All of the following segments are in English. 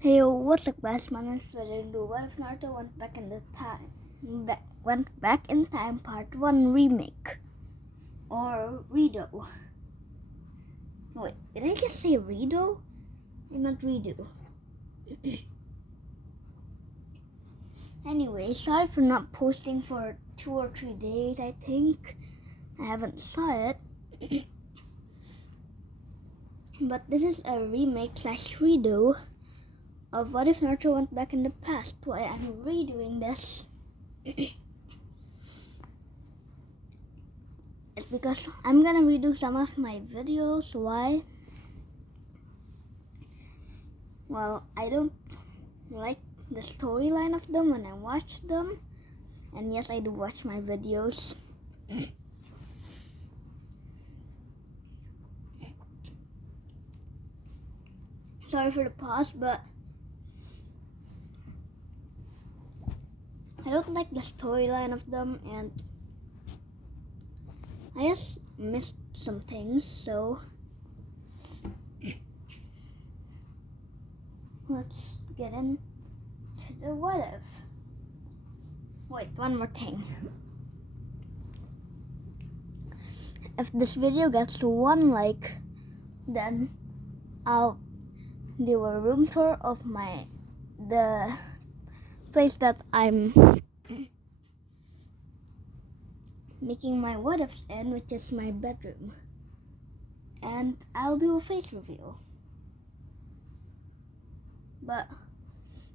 Hey, what's up, guys? My name's Fernando. What if Naruto went back in time, Part One remake or redo? Wait, did I just say redo? I meant redo. Anyway, sorry for not posting for 2 or 3 days. I think I haven't saw it, but this is a remake slash redo of What If Naruto Went Back in the Past. Why I'm redoing this it's because I'm gonna redo some of my videos. Why? Well, I don't like the storyline of them when I watch them. And yes, I do watch my videos. Sorry for the pause, but I don't like the storyline of them, and I just missed some things, so let's get into the what if. Wait, one more thing. If this video gets to 1 like, then I'll do a room tour of the place that I'm making my what ifs in, which is my bedroom. And I'll do a face reveal. But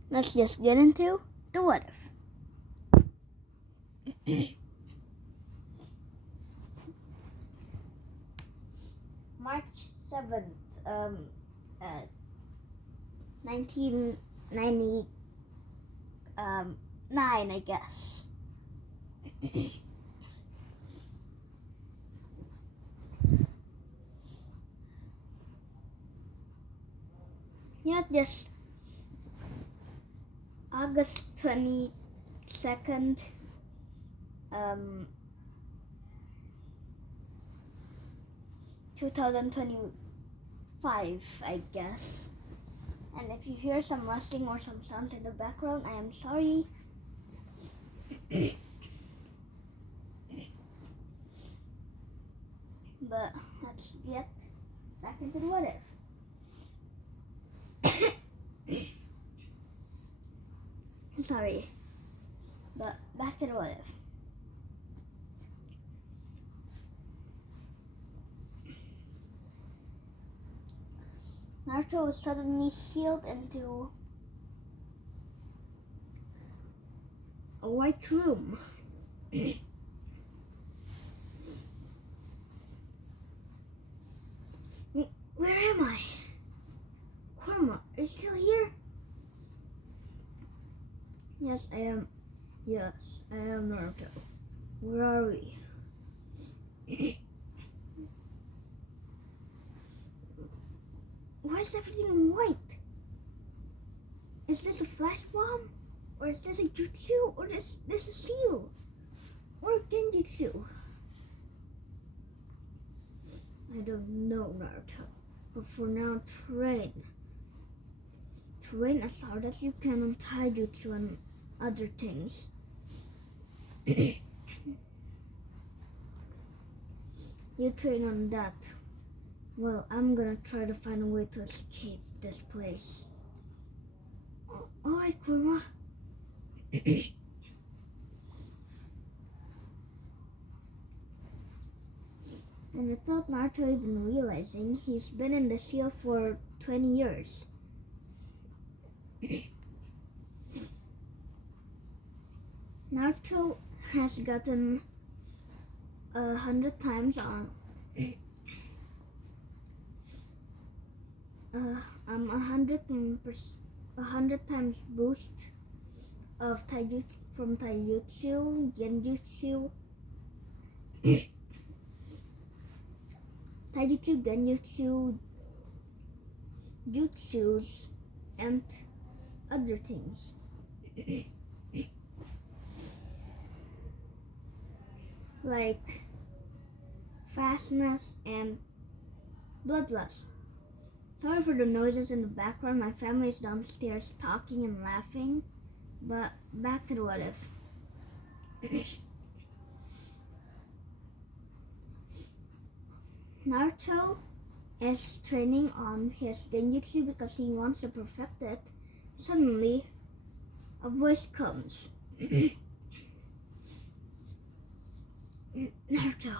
let's just get into the what if. March 7th, 1999, I guess. Not just August 22nd, 2025, I guess. And if you hear some rustling or some sounds in the background, I am sorry. But let's get back into the what if. Sorry, but back to the what if. Naruto was suddenly sealed into a white room. Where am I? Kurama, are you still here? Yes, I am. Yes, I am Naruto. Where are we? Why is everything in white? Is this a flash bomb? Or is this a jutsu? Or is this a seal? Or a genjutsu? I don't know, Naruto. But for now, train. Train as hard as you can on taijutsu and other things. You train on that. Well, I'm gonna try to find a way to escape this place. Alright, Kurama. And without Naruto even realizing, he's been in the seal for 20 years. Naruto has gotten 100 times on 100 times boost of taijutsu from taijutsu, genjutsu, taijutsu, genjutsu, jutsus, and other things. Like fastness and bloodlust. Sorry for the noises in the background. My family is downstairs talking and laughing. But back to the what if. Naruto is training on his genjutsu because he wants to perfect it. Suddenly, a voice comes. Naruto.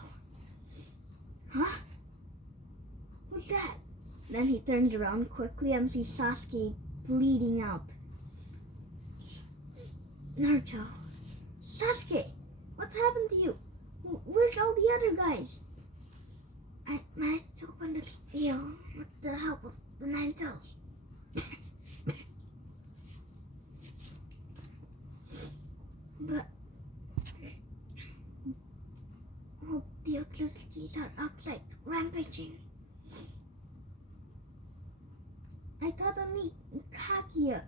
Huh? Who's that? Then he turns around quickly and sees Sasuke bleeding out. Naruto. Sasuke, what happened to you? Where's all the other guys? I managed to open this deal with the help of the Nine Tails. But all the Otsutskis are outside rampaging. I thought only Kaguya,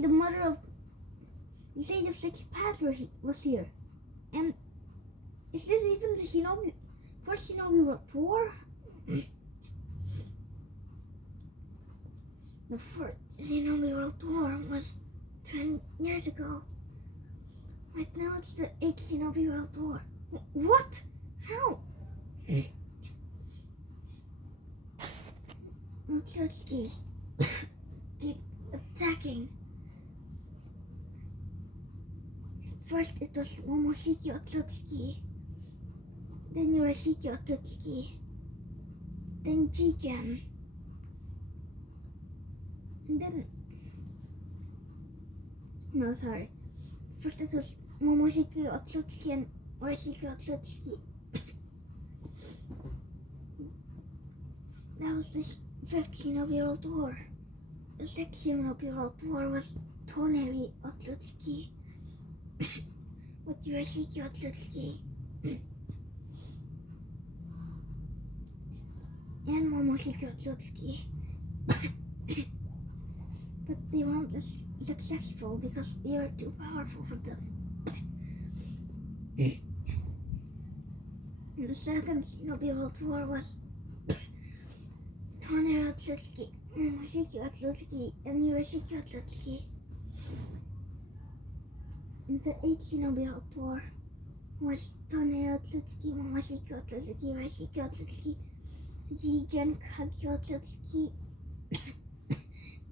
the mother of the Sage of Six Paths was here. And is this even the first Shinobi World War? The first Shinobi World War was 20 years ago. Right now it's the 8th Shinobi World War. What? How? Otsutskis keep attacking. First it was Momoshiki Otsutsuki, then Yorishiki Otsutsuki, then Jigen, and then... No, sorry. First it was Momoshiki Otsutsuki and Yorishiki Otsutsuki. That was the 5th Shinobi World War. The 6th Shinobi World War was Toneri Otsutsuki with Yorishiki Otsutsuki and Momoshiki Otsutsuki. But they weren't successful because they were too powerful for them. And the 2nd Shinobi World War was Toneri Otsutsuki, Momoshiki Otsutsuki, and Yorishiki Otsutsuki. And the 8th Shinobi World War was Toneri Otsutsuki, Momoshiki Otsutsuki, Yorishiki Otsutsuki, Jigen, Kaguya Otsutsuki,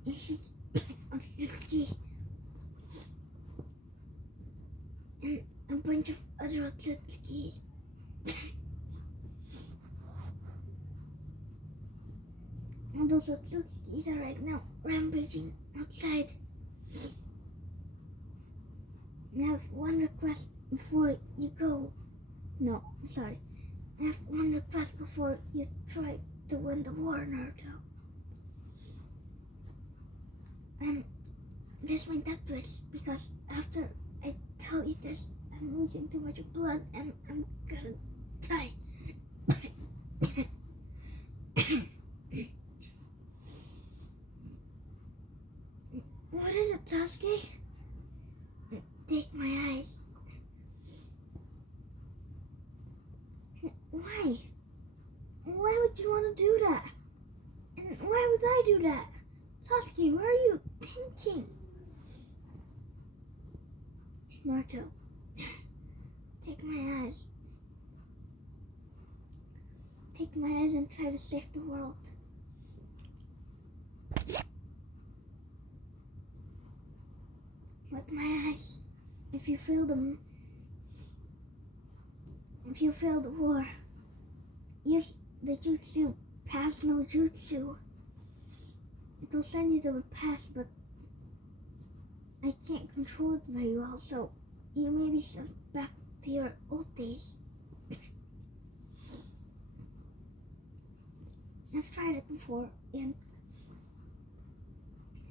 Ishiki Otsutsuki, and a bunch of other Otsutsukis. And those Otsutskis are right now rampaging outside. I have one request before you go. No, sorry. I have one request before you try to win the war, Naruto. And this my death wish, because after I tell you this, I'm losing too much blood and I'm gonna die. What is it, Sasuke? Take my eyes. Why? Why would you want to do that? And why would I do that? Sasuke, what are you thinking? Naruto, take my eyes. Take my eyes and try to save the world. With my eyes, if you fail the war, use the jutsu pass no jutsu. It will send you to the past, but I can't control it very well, so you may be sent back to your old days. I've tried it before, and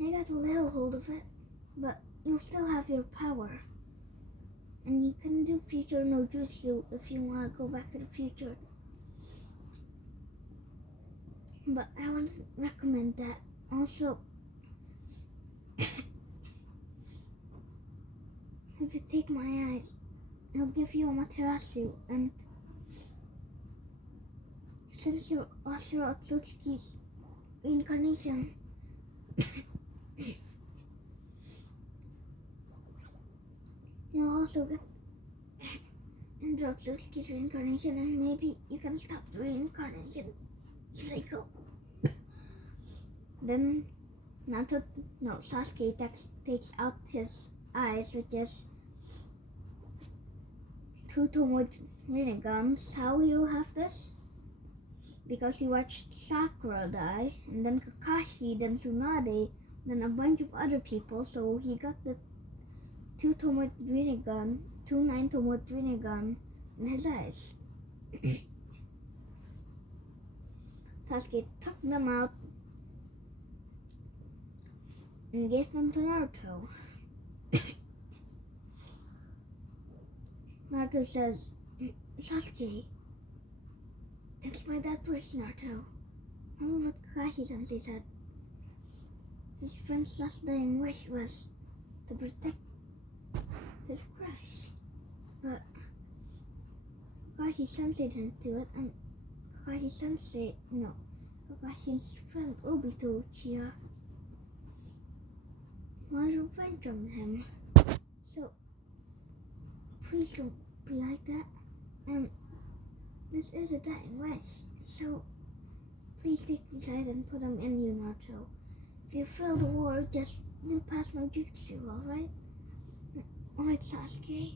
I got a little hold of it, but you'll still have your power. And you can do future no jutsu if you want to go back to the future. But I wouldn't recommend that. Also, if you take my eyes, I'll give you a materasu, and since you're also Otsutsuki's reincarnation. You'll also get Otsutsuki's reincarnation, and maybe you can stop the reincarnation cycle. Then Sasuke takes out his eyes, which is 2 Tomoe Rinnegan's. How you have this? Because he watched Sakura die, and then Kakashi, then Tsunade, then a bunch of other people, so he got the 2 Tomoe Rinnegan, 9 Tomoe Rinnegan in his eyes. Sasuke took them out and gave them to Naruto. Naruto says, Sasuke, it's my death wish, Naruto. Remember what Kakashi-sensei said? His friend's last dying wish was to protect his crush. But Kakashi-sensei didn't do it, and Kakashi's friend Obito Uchiha wants revenge on him. So please don't be like that. And this is a dying wish, so please take these eyes and put them in you, Naruto. If you fail the war, just do past no jutsu, alright? Alright, Sasuke.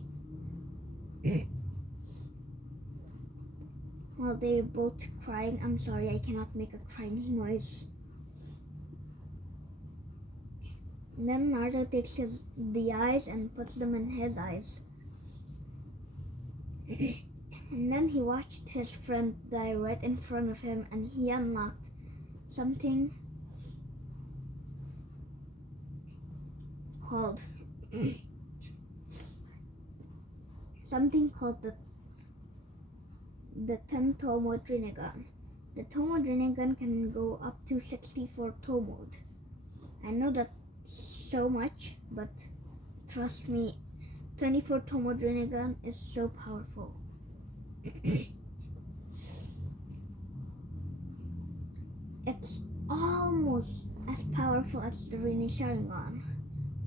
While they're both crying, I'm sorry, I cannot make a crying noise. And then Naruto takes the eyes and puts them in his eyes. And then he watched his friend die right in front of him, and he unlocked something called the 10 Tomoe Rinnegan. The Tomoe Rinnegan can go up to 64 Tomoe. I know that's so much, but trust me, 24 Tomoe Rinnegan is so powerful. It's almost as powerful as the Rinne Sharingan,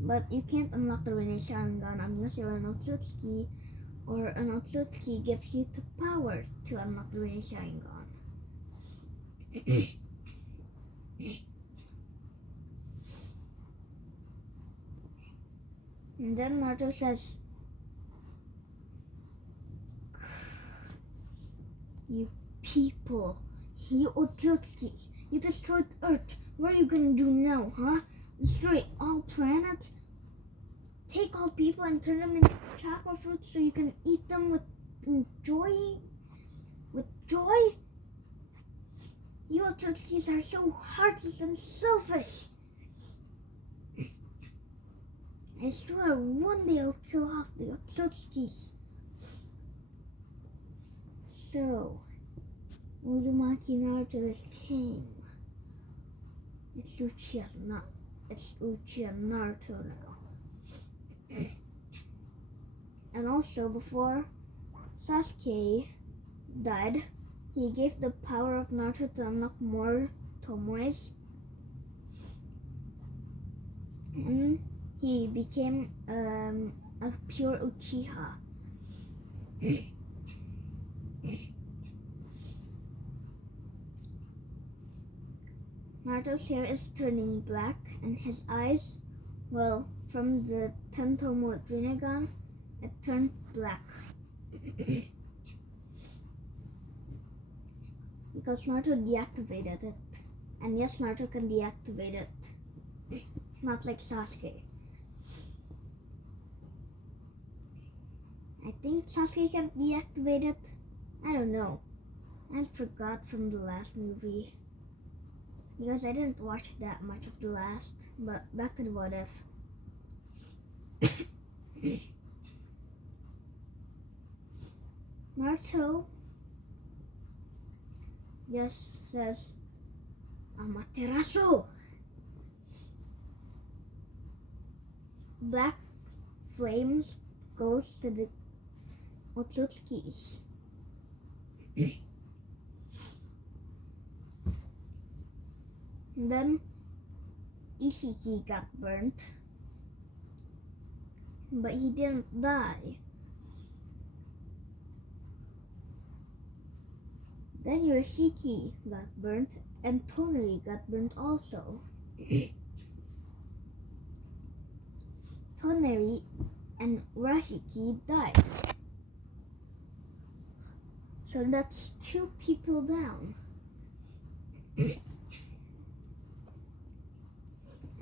but you can't unlock the Rinne Sharingan unless you're an Otsutsuki, or an Otsutsuki gives you the power to unlock the Rinne Sharingan. And then Naruto says, you people, you Otsutsukis, you destroyed Earth. What are you gonna do now, huh? Destroy all planets? Take all people and turn them into chakra fruits so you can eat them with joy? With joy? You Otsutskis are so heartless and selfish. I swear one day I'll kill off the Otsutskis. So, Uzumaki Naruto is king. It's Uchiha Naruto now. And also, before Sasuke died, he gave the power of Naruto to unlock more Tomoes. And he became a pure Uchiha. Naruto's hair is turning black, and his eyes, well, from the 10 Tomoe Rinnegan, it turned black. Because Naruto deactivated it. And yes, Naruto can deactivate it. Not like Sasuke. I think Sasuke can deactivate it. I don't know. I forgot from the last movie. Because I didn't watch that much of the last. But back to the what if. Naruto just says, Amaterasu! Black flames goes to the Otsutskis. And then Ishiki got burnt, but he didn't die. Then Yoshiki got burnt, and Toneri got burnt also. Toneri and Rashiki died. So that's 2 people down.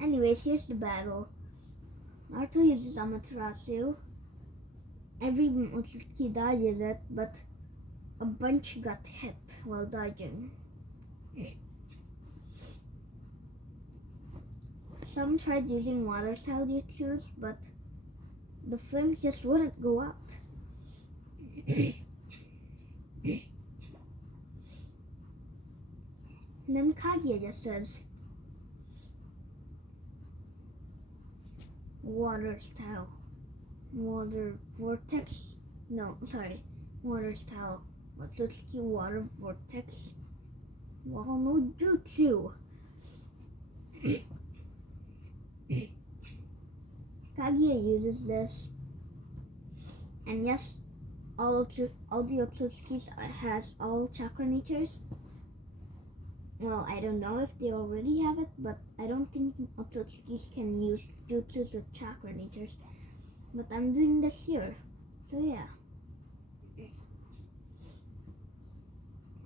Anyways, here's the battle. Naruto uses Amaterasu. Every Mochiki dodges it, but a bunch got hit while dodging. Some tried using water style jutsus, but the flames just wouldn't go out. And then Kaguya just says, water style, water vortex, water style, Matsutsuki water vortex, wall no jutsu. Kaguya uses this, and yes, all the Otsutsukis has all chakra natures. Well, I don't know if they already have it, but I don't think Otsutskis can use jutsus with chakra natures. But I'm doing this here, so yeah.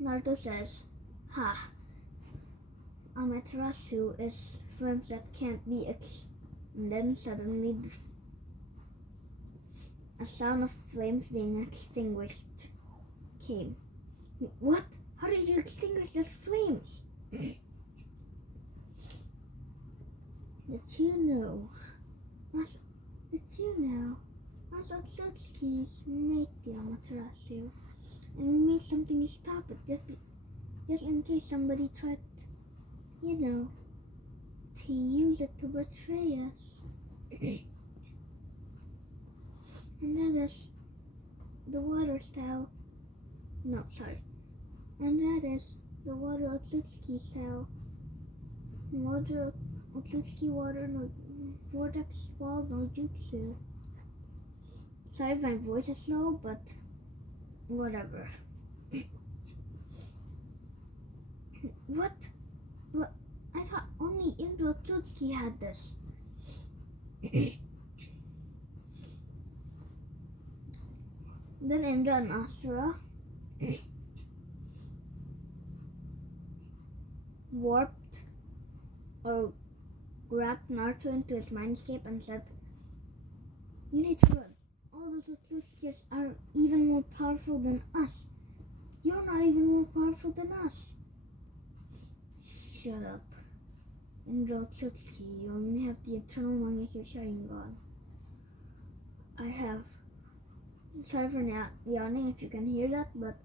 Naruto says, "Ha! Amaterasu is flames that can't be And then suddenly a sound of flames being extinguished came. What? How did you extinguish those flames? That you know. Us Otsutskis made the Amaterasu. And we made something to stop it, just in case somebody tried, to use it to betray us. And that is the water style. And that is the water Otsutsuki style. Water Otsutsuki water no vortex wall no jutsu. Sorry if my voice is low, but whatever. What? But I thought only Indra Otsutsuki had this. Then Indra and Asura warped or grabbed Naruto into his mindscape and said, "You need to run. All those Otsutskis are even more powerful than us. You're not even more powerful than us." Shut up. Indra Otsutsuki, you only have the eternal Mangekyo Sharingan. Sorry for yawning if you can hear that, but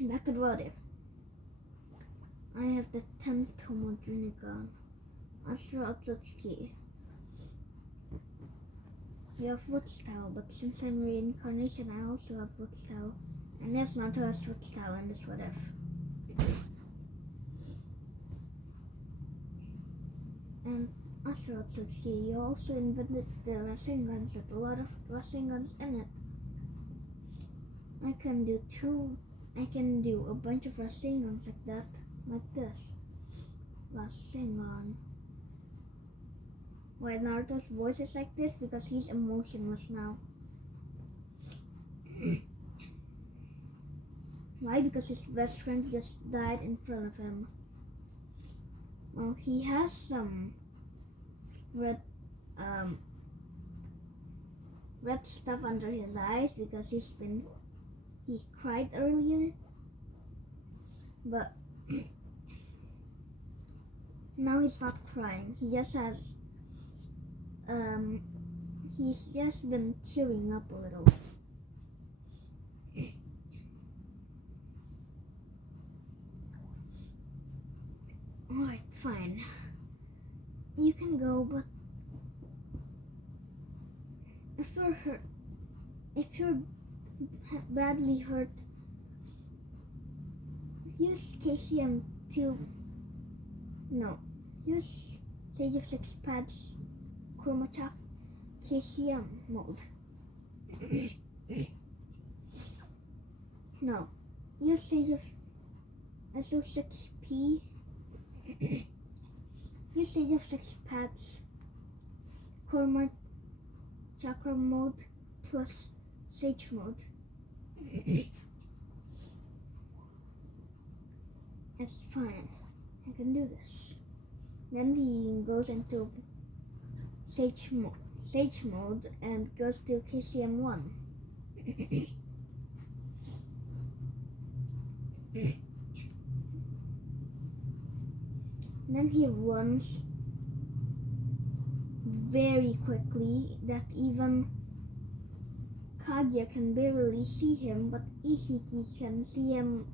back at what if. I have the 10th Tomojunigan, Asura Otsutsuki. You have foot style, but since I'm reincarnation, I also have foot style. And yes, Naruto has foot style in this what if. And Asura Otsutsuki, you also invented the Rasengan with a lot of Rasengans in it. I can do a bunch of Rasengans like that. Like this. Rasengan. Why Naruto's voice is like this? Because he's emotionless now. Why? Because his best friend just died in front of him. Well, he has some red stuff under his eyes because he cried earlier. But now he's not crying. He just has he's just been tearing up a little. Alright, fine. You can go, but if you're badly hurt, use KCM to No. Use Sage of Six Paths Kurmachak KCM mode. No. Use Sage of SO6P. Use Sage of Six Paths Kurma Chakra mode plus Sage mode. It's fine. I can do this. Then he goes into Sage mode and goes to KCM1. Then he runs very quickly that even Kaguya can barely see him, but Ishiki can see him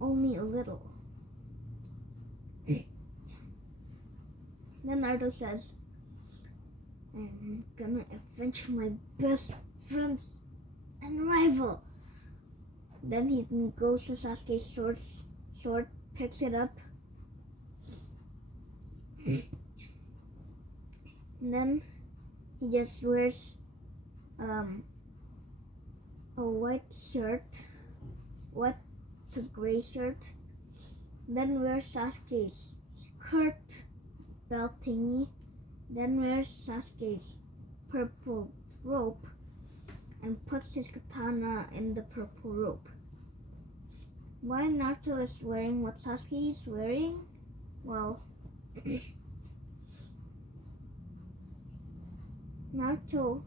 only a little. Then Naruto says, I'm gonna avenge my best friend and rival. Then he goes to Sasuke's sword, picks it up. And then he just wears a white shirt, white to gray shirt. Then wears Sasuke's skirt belt thingy. Then wears Sasuke's purple rope and puts his katana in the purple rope. Why Naruto is wearing what Sasuke is wearing? Well, Naruto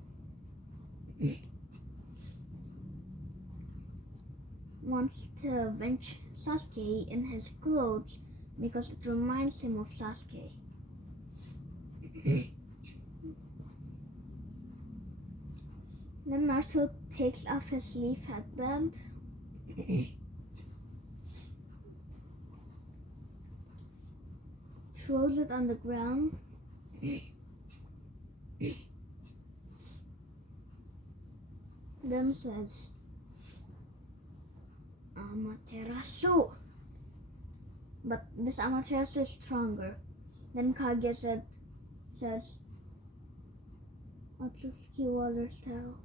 wants to avenge Sasuke in his clothes because it reminds him of Sasuke. Then Naruto takes off his leaf headband. Throws it on the ground. Then says, Amaterasu. But this Amaterasu is stronger. Then Kaguya says, Otsutsuki water style.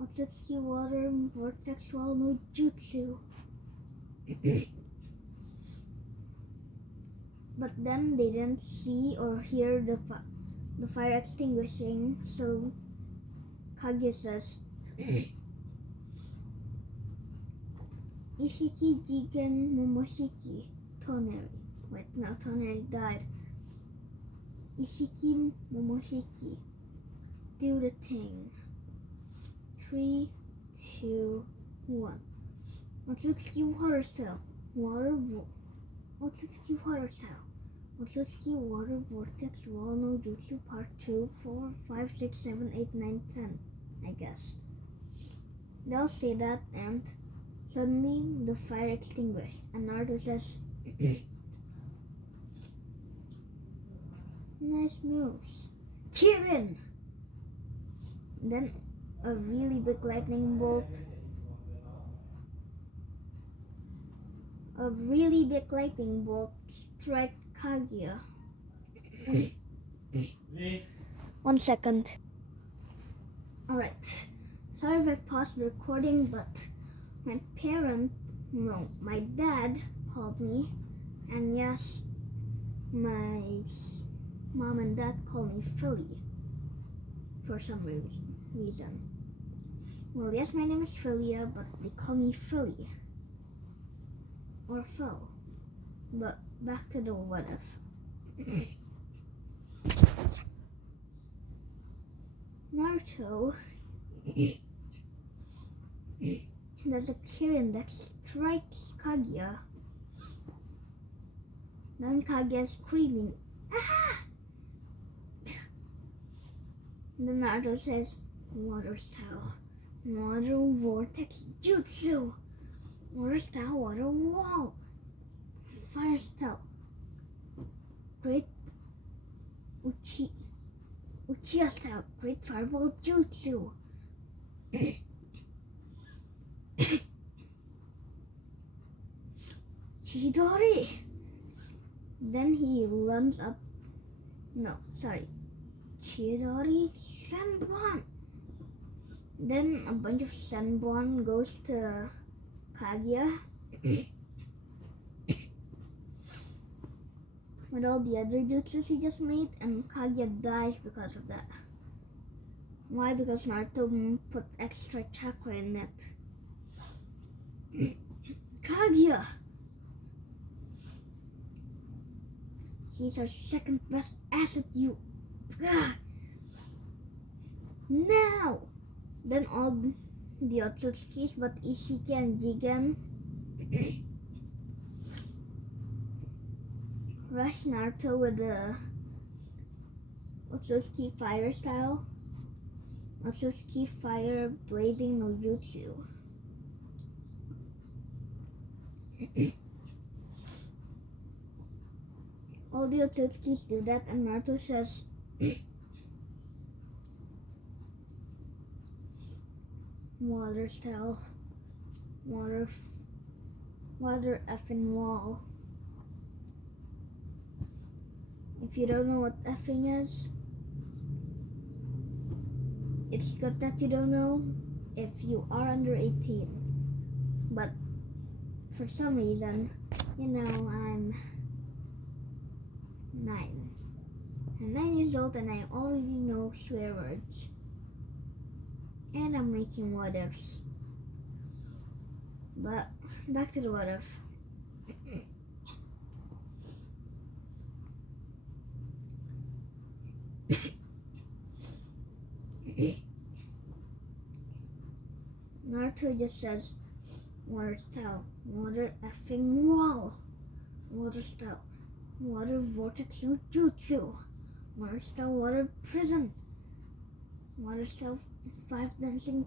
Otsutsuki water vortex wall no jutsu. But then they didn't see or hear the fire extinguishing, so Kaguya says, Ishiki Jigen Momoshiki Toneri. Wait, no, Toneri died. Ishiki Momoshiki. Do the thing. 3, 2, 1. Otsutsuki water style. Otsutsuki water style. Otsutsuki water vortex wall no jutsu part 2, 4, 5, 6, 7, 8, 9, 10. I guess. They'll say that and suddenly the fire extinguished and Naruto says, nice moves. Kirin! Then a really big lightning bolt. Strike Kaguya. 1 second. Alright. Sorry if I paused the recording, but my dad called me, and yes, my mom and dad call me Philly for some reason. Well, yes, my name is Philia, but they call me Philly or Phil. But back to the what if. Naruto does a Kirin that strikes Kaguya. Then Kaguya is screaming, ah! Then Naruto says, water style, water vortex jutsu, water style, water wall, fire style, great Uchiha style, great fireball jutsu. Chidori! Then he runs up. No, sorry. Chidori Senbon. Then a bunch of Senbon goes to Kaguya with all the other jutsus he just made, and Kaguya dies because of that. Why? Because Naruto put extra chakra in it. Kaguya! He's our second best asset, you. Now! Then all the Otsutskis but Ishiki and Jigen rush Naruto with the Otsutsuki fire style. Otsutsuki fire blazing no jutsu. All the Otsutskis do that, and Naruto says, water style, water effing wall. If you don't know what effing is, it's good that you don't know if you are under 18. But for some reason, I'm 9. I'm 9 years old and I already know swear words. And I'm making what ifs. But back to the what if. Naruto just says, water style, water effing wall, water style, water vortex no jutsu, water style, water prison, water style, five dancing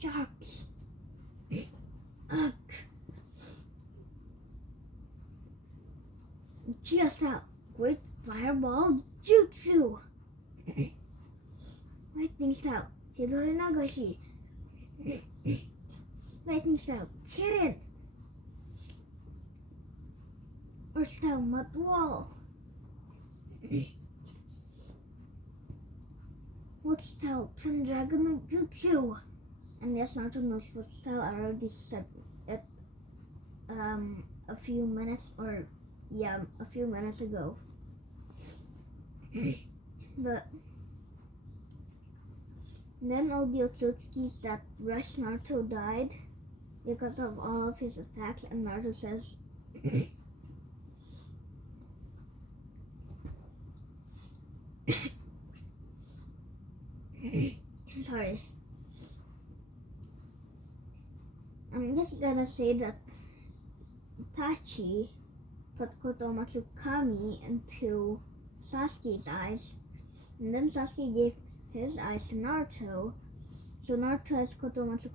sharks. Ugh. Chia style, great fireball jutsu. Lightning style, Chidori Nagashi. Lightning style, Kirin. Earth style, mud wall. What style, Twin Dragon no Jutsu. And yes, Naruto knows what style. I already said it a few minutes ago. But then all the Otsutskis that rushed Naruto died because of all of his attacks, and Naruto says, sorry. I'm just gonna say that Itachi put Kotomatsu Kami into Sasuke's eyes, and then Sasuke gave his eyes to Naruto, so Naruto has Kotomatsu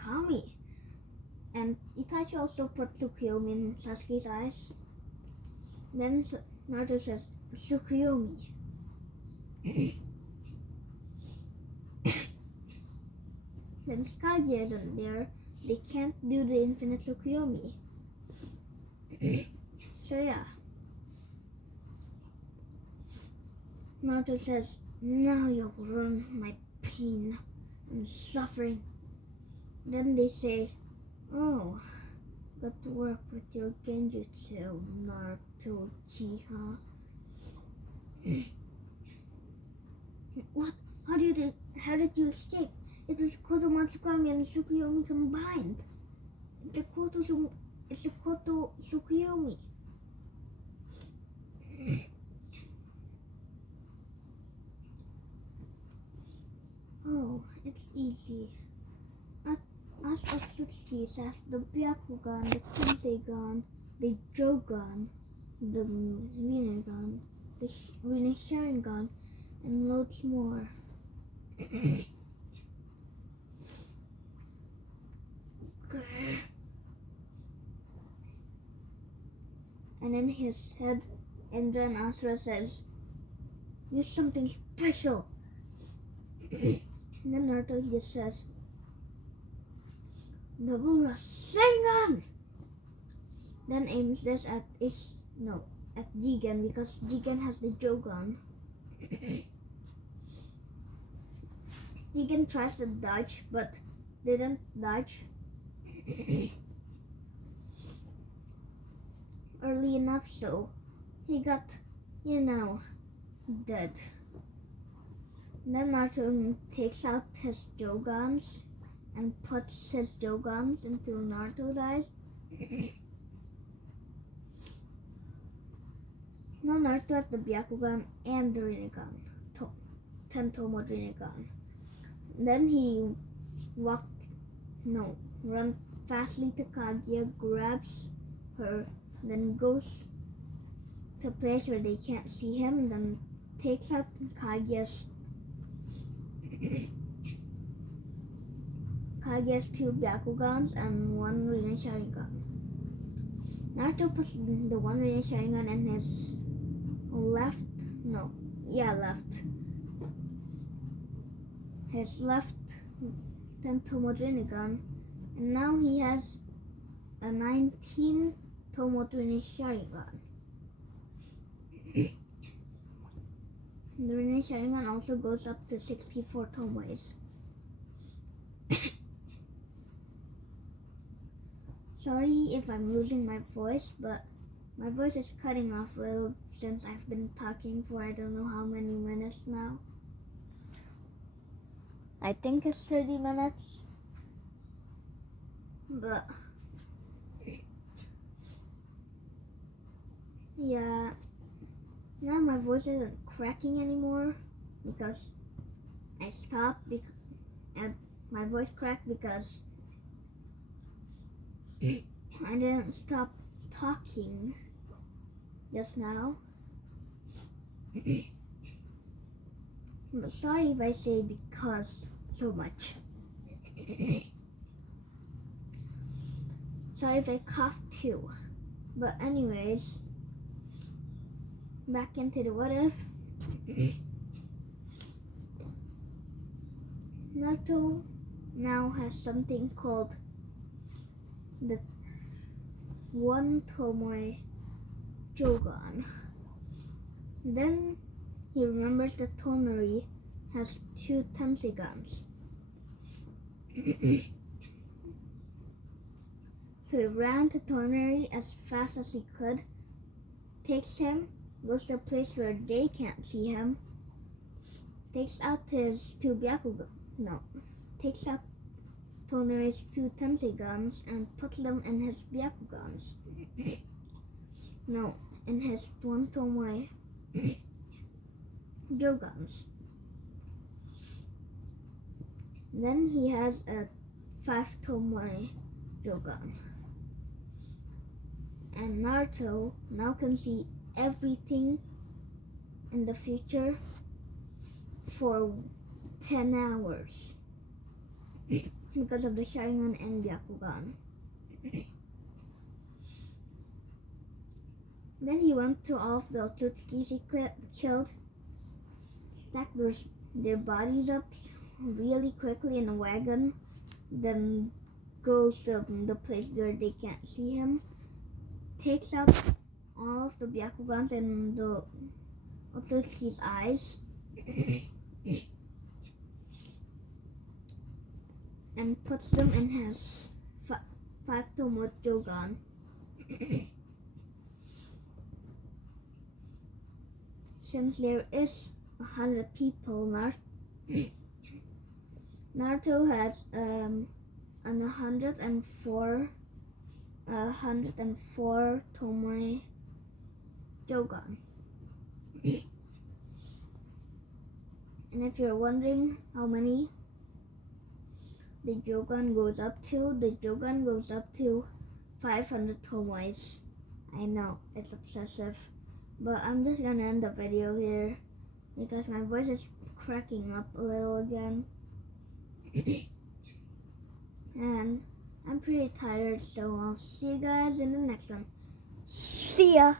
Kami. And Itachi also put Tsukuyomi in Sasuke's eyes. Then Naruto says, Tsukuyomi. Then Kaguya isn't there. They can't do the infinite Tsukuyomi. So yeah. Naruto says, now you'll learn my pain and suffering. Then they say, oh, got to work with your genjutsu, Naruto Uchiha. What? How did you escape? It was Kotomatsu Kami and Tsukuyomi combined. It's a Koto Tsukuyomi. Oh, it's easy. Ask Otsutskis, ask the Byakugan, the Tenseigan, the Jogan, the Rinnegan, the Rinne Sharingan, and loads more. And in his head, Indra and Asura says, use something special. And then Naruto just says, Double Rasengan! then aims this at at Jigen because Jigen has the Jogan. Jigen tries to dodge but didn't dodge early enough, so he got, dead. Then Naruto takes out his Jogans and puts his Jogans into Naruto's eyes. Now Naruto has the Byakugan and the Rinnegan, Tentomo Rinnegan. Then he runs fastly to Kaguya, grabs her, then goes to a place where they can't see him, and then takes out Kaguya's two Byakugans and one Rinne Sharingan. Naruto puts the one Rinne Sharingan in his left. His left Tentomo Rinnegan, and now he has a 19 Tomo Rinne Sharingan. The Rinne Sharingan also goes up to 64 Tomoes. Sorry if I'm losing my voice, but my voice is cutting off a little since I've been talking for I don't know how many minutes now. I think it's 30 minutes. But yeah, now my voice isn't cracking anymore because I stopped and my voice cracked because I didn't stop talking just now. But sorry if I say because so much. Sorry if I cough too. But anyways, back into the what if. Naruto now has something called the one Tomoe Jogan. Then he remembers that Tonari has two Tensegans. So he ran to Tonari as fast as he could, takes him, goes to a place where they can't see him, takes out his two takes out Tonari's two Tensegans and puts them in his Byakugans. In his one Tomoe Jogans. Then he has a 5 Tomoe Jogan. And Naruto now can see everything in the future for 10 hours because of the Sharingan and Byakugan. Then he went to all of the Otsutsuki he killed, stacked their bodies up really quickly in a wagon, then goes to the place where they can't see him, takes out all of the Byakugans in the Otsutsuki's eyes, and puts them in his 5 Tomoe Jogan. Since there is 100 people, Naruto has 104 Tomoe Jogan. And if you're wondering how many the Jogan goes up to, the Jogan goes up to 500 Tomoes. I know, it's obsessive. But I'm just gonna end the video here because my voice is cracking up a little again. And I'm pretty tired, so I'll see you guys in the next one. See ya!